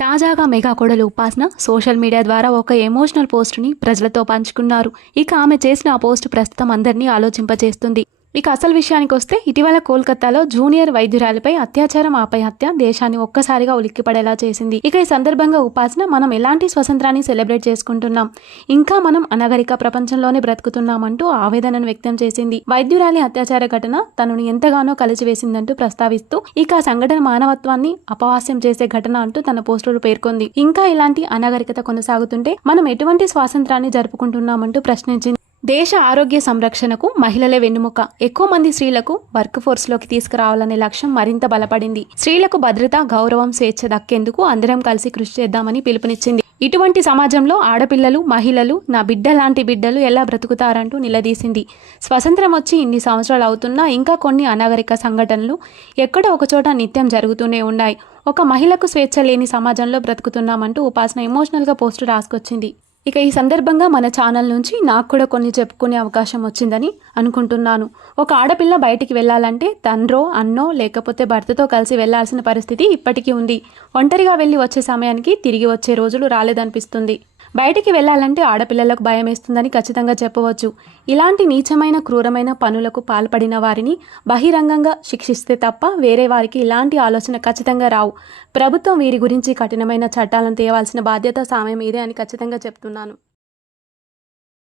తాజాగా మెగా కొడలు ఉపాసన social media ద్వారా ఒక ఎమోషనల్ పోస్టుని ప్రజలతో పంచుకున్నారు. ఇక ఆమె చేసిన ఆ పోస్ట్ ప్రస్తుతం అందరినీ ఆలోచింపజేస్తుంది. ఇక అసలు విషయానికి వస్తే ఇటీవల కోల్కతాలో జూనియర్ వైద్యురాలిపై అత్యాచారం ఆపై హత్య దేశాన్ని ఒక్కసారిగా ఉలిక్కిపడేలా చేసింది. ఇక ఈ సందర్భంగా ఉపాసన మనం ఎలాంటి స్వతంత్రాన్ని సెలబ్రేట్ చేసుకుంటున్నాం? ఇంకా మనం అనగరిక ప్రపంచంలోనే బ్రతుకుతున్నామంటూ ఆవేదనను వ్యక్తం చేసింది. వైద్యురాలి అత్యాచార ఘటన తనను ఎంతగానో కలిచివేసిందంటూ ప్రస్తావిస్తూ ఇక ఆ సంఘటన మానవత్వాన్ని అపవాస్యం చేసే ఘటన అంటూ తన పోస్టులు పేర్కొంది. ఇంకా ఇలాంటి అనగరికత కొనసాగుతుంటే మనం ఎటువంటి స్వాతంత్రాన్ని జరుపుకుంటున్నామంటూ ప్రశ్నించింది. దేశ ఆరోగ్య సంరక్షణకు మహిళలే వెన్నుముక. ఎక్కువ మంది స్త్రీలకు వర్క్ ఫోర్స్లోకి తీసుకురావాలనే లక్ష్యం మరింత బలపడింది. స్త్రీలకు భద్రత గౌరవం స్వేచ్ఛ దక్కేందుకు అందరం కలిసి కృషి చేద్దామని పిలుపునిచ్చింది. ఇటువంటి సమాజంలో ఆడపిల్లలు మహిళలు నా బిడ్డ లాంటి బిడ్డలు ఎలా బ్రతుకుతారంటూ నిలదీసింది. స్వతంత్రం వచ్చి ఇన్ని సంవత్సరాలు అవుతున్నా ఇంకా కొన్ని అనాగరిక సంఘటనలు ఎక్కడో ఒకచోట నిత్యం జరుగుతూనే ఉన్నాయి. ఒక మహిళకు స్వేచ్ఛ లేని సమాజంలో బ్రతుకుతున్నామంటూ ఉపాసన ఎమోషనల్గా పోస్టు రాసుకొచ్చింది. ఇక ఈ సందర్భంగా మన ఛానల్ నుంచి నాకు కూడా కొన్ని చెప్పుకునే అవకాశం వచ్చిందని అనుకుంటున్నాను. ఒక ఆడపిల్ల బయటికి వెళ్ళాలంటే తండ్రో అన్నో లేకపోతే భర్తతో కలిసి వెళ్ళాల్సిన పరిస్థితి ఇప్పటికీ ఉంది. ఒంటరిగా వెళ్ళి వచ్చే సమయానికి తిరిగి వచ్చే రోజులు రాలేదనిపిస్తుంది. బయటికి వెళ్ళాలంటే ఆడపిల్లలకు భయం వేస్తుందని ఖచ్చితంగా చెప్పవచ్చు. ఇలాంటి నీచమైన క్రూరమైన పనులకు పాల్పడిన వారిని బహిరంగంగా శిక్షిస్తే తప్ప వేరే వారికి ఇలాంటి ఆలోచన ఖచ్చితంగా రావు. ప్రభుత్వం వీరి గురించి కఠినమైన చట్టాలను తేవాల్సిన బాధ్యత సామె మీదే అని ఖచ్చితంగా చెప్తున్నాను.